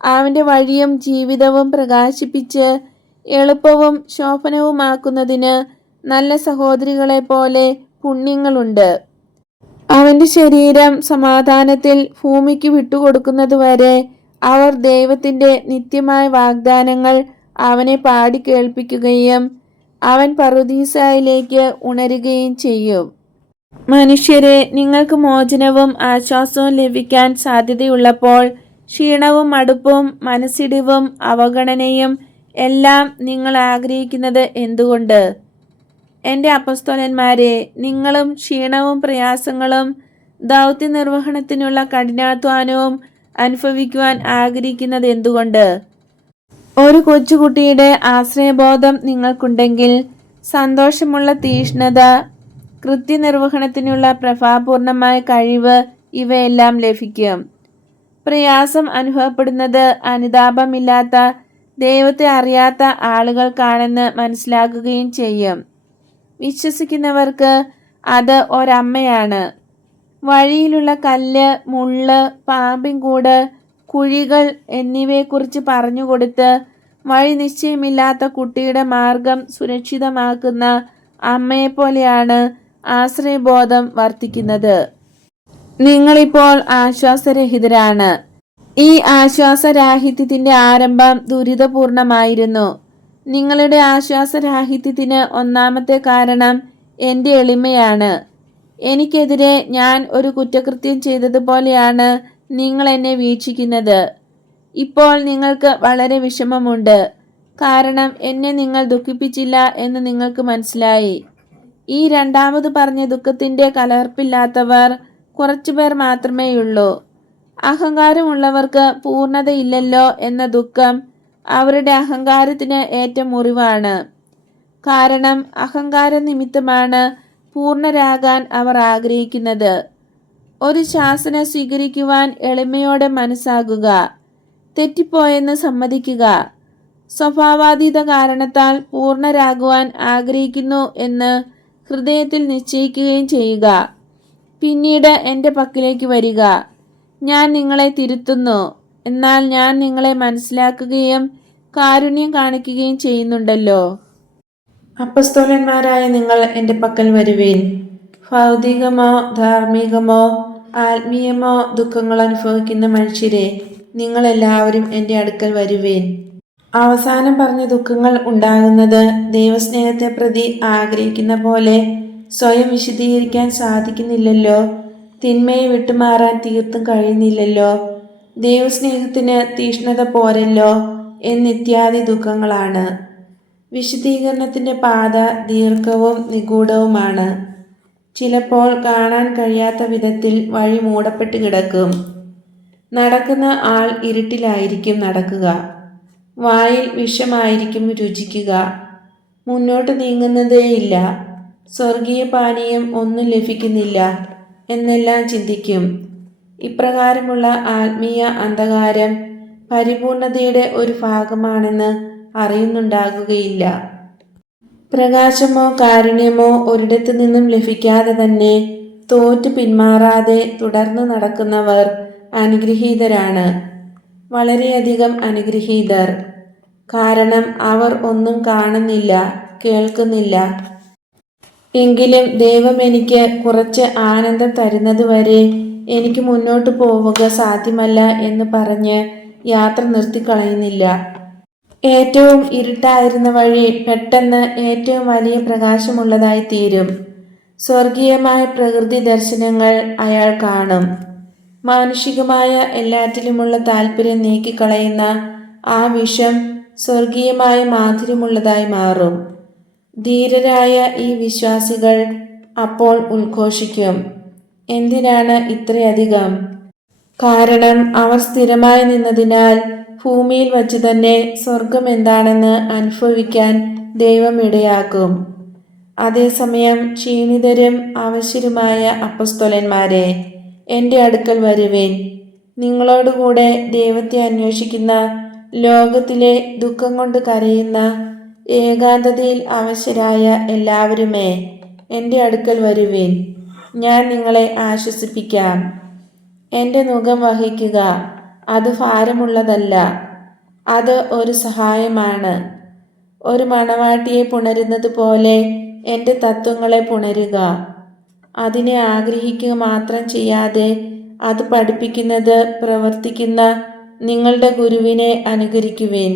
അവൻ്റെ വഴിയും ജീവിതവും പ്രകാശിപ്പിച്ച് എളുപ്പവും ശോഭനവുമാക്കുന്നതിന് നല്ല സഹോദരികളെ പോലെ പുണ്യങ്ങളുണ്ട്. അവൻ്റെ ശരീരം സമാധാനത്തിൽ ഭൂമിക്ക് വിട്ടുകൊടുക്കുന്നതുവരെ അവർ ദൈവത്തിൻ്റെ നിത്യമായ വാഗ്ദാനങ്ങൾ അവനെ പാടി കേൾപ്പിക്കുകയും അവൻ പറുദീസായിലേക്ക് ഉണരുകയും ചെയ്യും. മനുഷ്യരെ, നിങ്ങൾക്ക് മോചനവും ആശ്വാസവും ലഭിക്കാൻ സാധ്യതയുള്ളപ്പോൾ ക്ഷീണവും മടുപ്പും മനസ്സിടിവും അവഗണനയും എല്ലാം നിങ്ങൾ ആഗ്രഹിക്കുന്നത് എന്തുകൊണ്ട്? എൻ്റെ അപ്പസ്തോലന്മാരെ, നിങ്ങളും ക്ഷീണവും പ്രയാസങ്ങളും ദൗത്യ നിർവഹണത്തിനുള്ള കഠിനാധ്വാനവും അനുഭവിക്കുവാൻ ആഗ്രഹിക്കുന്നത് എന്തുകൊണ്ട്? ഒരു കൊച്ചുകുട്ടിയുടെ ആശ്രയബോധം നിങ്ങൾക്കുണ്ടെങ്കിൽ സന്തോഷമുള്ള തീഷ്ണത, കൃത്യനിർവഹണത്തിനുള്ള പ്രഭാപൂർണമായ കഴിവ് ഇവയെല്ലാം ലഭിക്കും. പ്രയാസം അനുഭവപ്പെടുന്നത് അനുതാപമില്ലാത്ത ദൈവത്തെ അറിയാത്ത ആളുകൾക്കാണെന്ന് മനസ്സിലാക്കുകയും ചെയ്യും. വിശ്വസിക്കുന്നവർക്ക് അത് ഒരമ്മയാണ്. വഴിയിലുള്ള കല്ല്, മുള്ള്, പാമ്പിൻകൂട്, കുഴികൾ എന്നിവയെക്കുറിച്ച് പറഞ്ഞുകൊടുത്ത് വഴി നിശ്ചയമില്ലാത്ത കുട്ടിയുടെ മാർഗം സുരക്ഷിതമാക്കുന്ന അമ്മയെപ്പോലെയാണ് ആശ്രയബോധം വർത്തിക്കുന്നത്. നിങ്ങളിപ്പോൾ ആശ്വാസരഹിതരാണ്. ഈ ആശ്വാസരാഹിത്യത്തിൻ്റെ ആരംഭം ദുരിതപൂർണമായിരുന്നു. നിങ്ങളുടെ ആശ്വാസരാഹിത്യത്തിന് ഒന്നാമത്തെ കാരണം എൻ്റെ എളിമയാണ്. എനിക്കെതിരെ ഞാൻ ഒരു കുറ്റകൃത്യം ചെയ്തതുപോലെയാണ് നിങ്ങൾ എന്നെ വീക്ഷിക്കുന്നത്. ഇപ്പോൾ നിങ്ങൾക്ക് വളരെ വിഷമമുണ്ട്. കാരണം എന്നെ നിങ്ങൾ ദുഃഖിപ്പിച്ചില്ല എന്ന് നിങ്ങൾക്ക് മനസ്സിലായി. ഈ രണ്ടാമത് പറഞ്ഞ ദുഃഖത്തിൻ്റെ കലർപ്പില്ലാത്തവർ കുറച്ചുപേർ മാത്രമേയുള്ളൂ. അഹങ്കാരമുള്ളവർക്ക് പൂർണ്ണതയില്ലല്ലോ എന്ന ദുഃഖം അവരുടെ അഹങ്കാരത്തിന് ഏറ്റ മുറിവാണ്. കാരണം അഹങ്കാര നിമിത്തമാണ് പൂർണ്ണരാകാൻ അവർ ആഗ്രഹിക്കുന്നത്. ഒരു ശാസന സ്വീകരിക്കുവാൻ എളിമയോടെ മനസ്സാകുക. തെറ്റിപ്പോയെന്ന് സമ്മതിക്കുക. സ്വഭാവാതീത കാരണത്താൽ പൂർണ്ണരാകുവാൻ ആഗ്രഹിക്കുന്നു എന്ന് ഹൃദയത്തിൽ നിശ്ചയിക്കുകയും ചെയ്യുക. പിന്നീട് എൻ്റെ പക്കലേക്ക് വരിക. ഞാൻ നിങ്ങളെ തിരുത്തുന്നു. എന്നാൽ ഞാൻ നിങ്ങളെ മനസ്സിലാക്കുകയും കാരുണ്യം കാണിക്കുകയും ചെയ്യുന്നുണ്ടല്ലോ. അപ്പസ്തോലന്മാരായ നിങ്ങൾ എൻ്റെ പക്കൽ വരുവീൻ. ഭൗതികമോ ധാർമ്മികമോ ആത്മീയമോ ദുഃഖങ്ങൾ അനുഭവിക്കുന്ന മനുഷ്യരെ, നിങ്ങളെല്ലാവരും എൻ്റെ അടുക്കൽ വരുവീൻ. അവസാനം പറഞ്ഞ ദുഃഖങ്ങൾ ഉണ്ടാകുന്നത് ദൈവസ്നേഹത്തെ പ്രതി ആഗ്രഹിക്കുന്ന പോലെ സ്വയം വിശദീകരിക്കാൻ സാധിക്കുന്നില്ലല്ലോ. തിന്മയെ വിട്ടുമാറാൻ തീർത്തും കഴിയുന്നില്ലല്ലോ. ദൈവസ്നേഹത്തിന് തീഷ്ണത പോരല്ലോ എന്നിത്യാദി ദുഃഖങ്ങളാണ്. വിശദീകരണത്തിൻ്റെ പാത ദീർഘവും നിഗൂഢവുമാണ്. ചിലപ്പോൾ കാണാൻ കഴിയാത്ത വിധത്തിൽ വഴി മൂടപ്പെട്ട് കിടക്കും. നടക്കുന്ന ആൾ ഇരുട്ടിലായിരിക്കും നടക്കുക. വായിൽ വിഷമായിരിക്കും രുചിക്കുക. മുന്നോട്ട് നീങ്ങുന്നതേയില്ല. സ്വർഗീയ പാനീയം ഒന്നും ലഭിക്കുന്നില്ല എന്നെല്ലാം ചിന്തിക്കും. ഇപ്രകാരമുള്ള ആത്മീയ അന്ധകാരം പരിപൂർണതയുടെ ഒരു ഭാഗമാണെന്ന് അറിയുന്നുണ്ടാകുകയില്ല. പ്രകാശമോ കാരുണ്യമോ ഒരിടത്തു നിന്നും ലഭിക്കാതെ തന്നെ തോറ്റു പിന്മാറാതെ തുടർന്ന് നടക്കുന്നവർ അനുഗ്രഹീതരാണ്. വളരെയധികം അനുഗ്രഹീതർ. കാരണം അവർ ഒന്നും കാണുന്നില്ല, കേൾക്കുന്നില്ല. എങ്കിലും ദൈവം എനിക്ക് കുറച്ച് ആനന്ദം തരുന്നതുവരെ എനിക്ക് മുന്നോട്ട് പോവുക സാധ്യമല്ല എന്ന് പറഞ്ഞ് യാത്ര നിർത്തിക്കളയുന്നില്ല. ഏറ്റവും ഇരുട്ടായിരുന്ന വഴി പെട്ടെന്ന് ഏറ്റവും വലിയ പ്രകാശമുള്ളതായി തീരും. സ്വർഗീയമായ പ്രകൃതി ദർശനങ്ങൾ അയാൾ കാണും. മാനുഷികമായ എല്ലാറ്റിലുമുള്ള താല്പര്യം നീക്കിക്കളയുന്ന ആ വിഷം സ്വർഗീയമായ മാധുര്യമുള്ളതായി മാറും. ധീരരായ ഈ വിശ്വാസികൾ അപ്പോൾ ഉദ്ഘോഷിക്കും, എന്തിനാണ് ഇത്രയധികം? കാരണം അവർ സ്ഥിരമായി നിന്നതിനാൽ ഭൂമിയിൽ വച്ചു തന്നെ സ്വർഗം എന്താണെന്ന് അനുഭവിക്കാൻ ദൈവം ഇടയാക്കും. അതേസമയം ക്ഷീണിതരും അവശ്യരുമായ അപ്പസ്തോലന്മാരെ, എൻ്റെ അടുക്കൽ വരുവിൻ. നിങ്ങളോടുകൂടെ ദൈവത്തെ അന്വേഷിക്കുന്ന, ലോകത്തിലെ ദുഃഖം കൊണ്ട് കരയുന്ന, ഏകാന്തതയിൽ അവശ്യരായ എല്ലാവരുമേ, എൻ്റെ അടുക്കൽ വരുവിൻ. ഞാൻ നിങ്ങളെ ആശ്വസിപ്പിക്കാം. എൻ്റെ നുകം വഹിക്കുക. അത് ഭാരമുള്ളതല്ല, അത് ഒരു സഹായമാണ്. ഒരു മണവാട്ടിയെ പുണരുന്നത് പോലെ എൻ്റെ തത്വങ്ങളെ പുണരുക. അതിനെ ആഗ്രഹിക്കുക മാത്രം ചെയ്യാതെ അത് പഠിപ്പിക്കുന്നത് പ്രവർത്തിക്കുന്ന നിങ്ങളുടെ ഗുരുവിനെ അനുകരിക്കുവിൻ.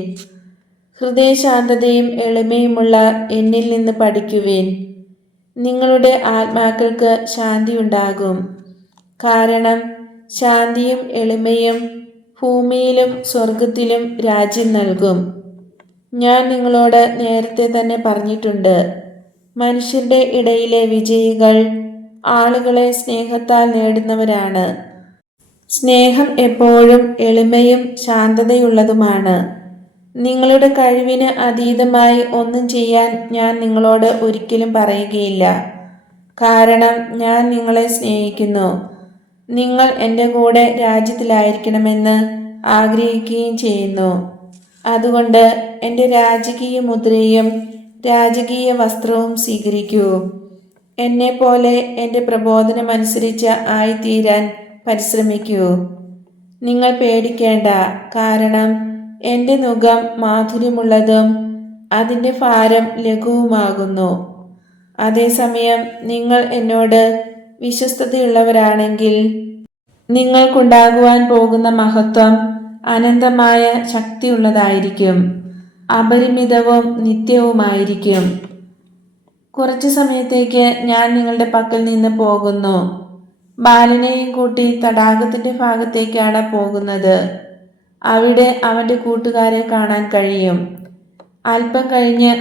ഹൃദയശാന്തതയും എളിമയുമുള്ള എന്നിൽ നിന്ന് പഠിക്കുവിൻ. നിങ്ങളുടെ ആത്മാക്കൾക്ക് ശാന്തിയുണ്ടാകും. കാരണം ശാന്തിയും എളിമയും ഭൂമിയിലും സ്വർഗത്തിലും രാജ്യം നൽകും. ഞാൻ നിങ്ങളോട് നേരത്തെ തന്നെ പറഞ്ഞിട്ടുണ്ട്, മനുഷ്യരുടെ ഇടയിലെ വിജയികൾ ആളുകളെ സ്നേഹത്താൽ നേടുന്നവരാണ്. സ്നേഹം എപ്പോഴും എളിമയും ശാന്തതയുള്ളതുമാണ്. നിങ്ങളുടെ കഴിവിന് അതീതമായി ഒന്നും ചെയ്യാൻ ഞാൻ നിങ്ങളോട് ഒരിക്കലും പറയുകയില്ല. കാരണം ഞാൻ നിങ്ങളെ സ്നേഹിക്കുന്നു. നിങ്ങൾ എൻ്റെ കൂടെ രാജ്യത്തിലായിരിക്കണമെന്ന് ആഗ്രഹിക്കുകയും ചെയ്യുന്നു. അതുകൊണ്ട് എൻ്റെ രാജകീയ മുദ്രയും രാജകീയ വസ്ത്രവും സ്വീകരിക്കൂ. എന്നെപ്പോലെ എൻ്റെ പ്രബോധനമനുസരിച്ച് ആയിത്തീരാൻ പരിശ്രമിക്കൂ. നിങ്ങൾ പേടിക്കേണ്ട, കാരണം എൻ്റെ നുകം മാധുര്യമുള്ളതും അതിൻ്റെ ഭാരം ലഘുവുമാകുന്നു. അതേസമയം നിങ്ങൾ എന്നോട് വിശ്വസ്തതയുള്ളവരാണെങ്കിൽ നിങ്ങൾക്കുണ്ടാകുവാൻ പോകുന്ന മഹത്വം അനന്തമായ ശക്തിയുള്ളതായിരിക്കും, അപരിമിതവും നിത്യവുമായിരിക്കും. കുറച്ചു സമയത്തേക്ക് ഞാൻ നിങ്ങളുടെ പക്കൽ നിന്ന് പോകുന്നു. ബാലനെയും കൂട്ടി തടാകത്തിന്റെ ഭാഗത്തേക്കാണ് പോകുന്നത്. അവിടെ അവൻ്റെ കൂട്ടുകാരെ കാണാൻ കഴിയും. അല്പം കഴിഞ്ഞ്